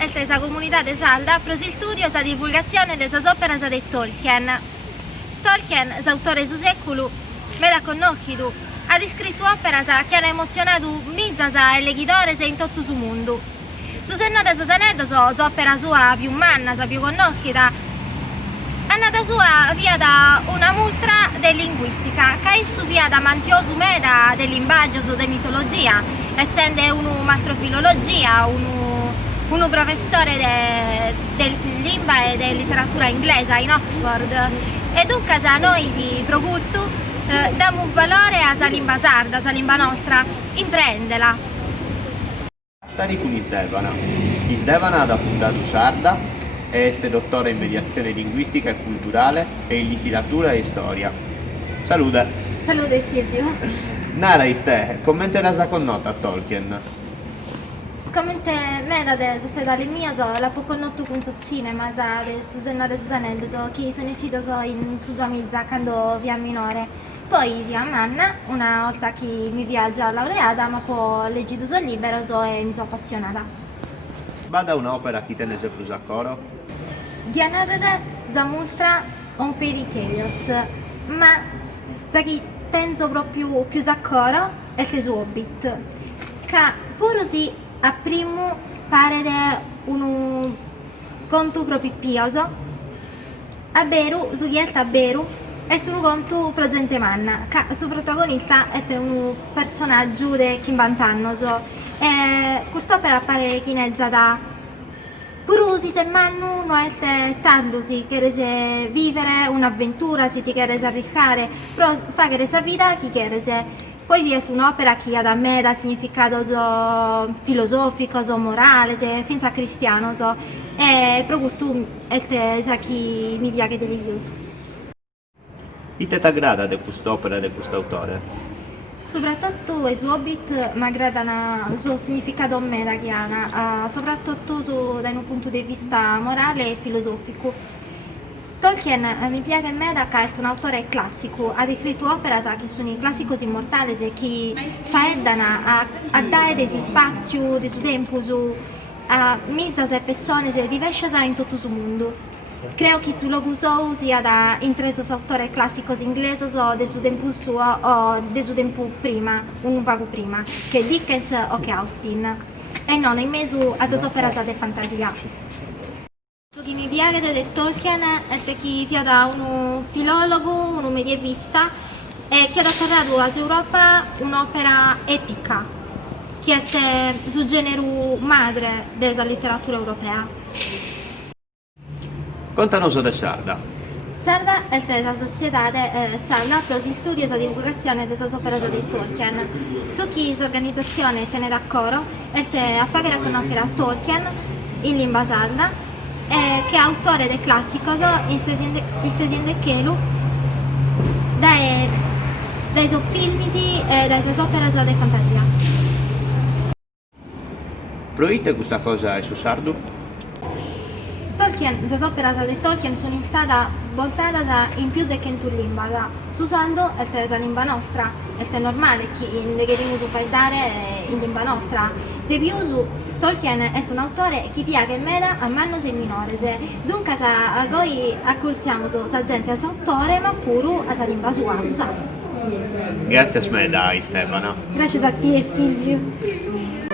esta comunidade sarda pros studios a divulgazione de sas óperas de Tolkien. Tolkien, autore su seculu, meda connochidu, ha iscritto óperas che hanno emozionatu mizzas e leghidores in tutto su mundu. Su senno de sos aneddos, s'opera sua più manna, sa più connochida, annata sua via da una multra de linguistica, che issu via da mantiosu meda de linguaggio de mitologia, essendo unu filologia, unu professore de lingua e de letteratura inglese in Oxford. E dunque a noi di Procultu diamo un valore a sa lingua sarda, sa lingua nostra, imprendela. Stari con Isdevana. Isdevana ha fondato Sarda e è dottore in mediazione linguistica e culturale e in letteratura e storia. Salute! Salute Silvio! Nara iste, commenta la sa connota a Tolkien. Commente meda de su fedale mio la po connotto con so cinema sa de su senore Susanello chi se ne sito in su tua mizza quando via minore. Poi si Manna, una volta che mi viaggia laureata, ma poi leggido sul libero e mi sono appassionata. Vada un'opera che te ne sei preso a coro? Di narrare sa mostra un fairy tales, ma sa chi tenzo proprio più a coro è il suo Hobbit, che pure si a primo pare un conto proprio pioso, a Beru, su chi a Beru, è un conto presente manna, che il suo protagonista è un personaggio di 50 anni, e quest'opera appare chinezzata pure se mannu non è tanto si chiede vivere un'avventura, si ti chiede arricchire, però fa che sa vita chi chiede. Poi è un'opera che ha da me da significato filosofico, morale, finza cristiano, e proprio tu è sa chi mi piace delizioso. Chi te t'aggrada di quest'opera e di quest'autore? Soprattutto i suoi Hobbit mi aggradano il suo significato meda che ha, soprattutto da un punto di vista morale e filosofico. Tolkien mi piace meda che è un autore classico, ha scritto opere che sono classici immortali e che faeddano a dare dei spazi, del tempo a mizzas e persone diverse in tutto il mondo. Credo che su logo suo sia da intresos autores clásicos ingleses o de su tempo suo o de su tempo prima, un poco prima, che Dickens o che Austin, e non in mezzo a sas operas de fantasia. Ciò che mi piace di Tolkien è che è da un filologo, un medievista, e che ha atterrato all'Europa un'opera epica, che è sul genere madre della letteratura europea. Contanos de Sarda. Sarda è la società sarda per gli studi e la divulgazione delle opere di Tolkien. Su chi l'organizzazione tiene d'accordo è a fare conoscere a Tolkien in lingua sarda, che è autore del classico Il Tesinde Chelu, dai suoi film e dalle sue opere di fantasia. Proite questa cosa è su sardo? Tolkien, le opere di Tolkien sono state voltate in più di 100 lingue, usando la lingua nostra, è normale che dobbiamo parlare in lingua nostra. De più, Tolkien è un autore che piace meda a manos e minores, dunque noi accolziamo la gente all'autore, ma pure alla lingua sua, usata. Grazie a Smeda, Stefano. Grazie a te Silvio.